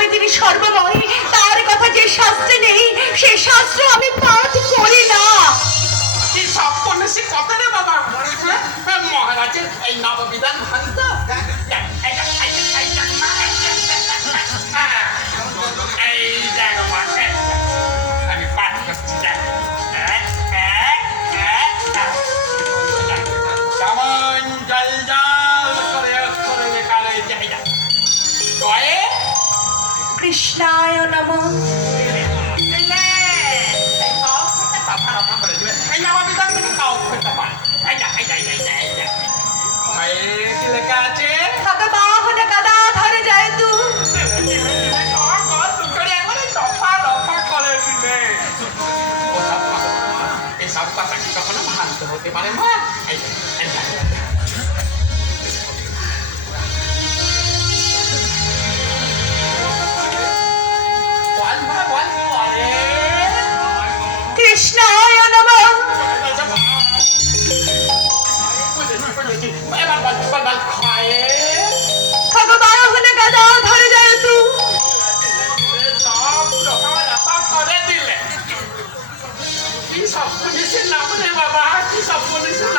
তবে তিনি সর্বময়। তার কথা যে শাস্ত্রে নেই সে শাস্ত্র আমি পাঠ করি না। কি সব সে কথা রে বাবা, মহারাজের এই নববিধান ভাঙত এই দেখো আমি পাঠ করছি কেমন জল জল করে অক্ষরে লেখা রয়েছে কয়ে কৃষ্ণায় নমঃ। ভগবান গদাধর জয়তু। এসব কথা কি কখনো ভালো হতে পারে মা? কৃষ্ণায় নমঃ। ভগবান গদাধর জয়তু। কি সব পুলিশের নাম রে বাবা, কি সব পুলিশের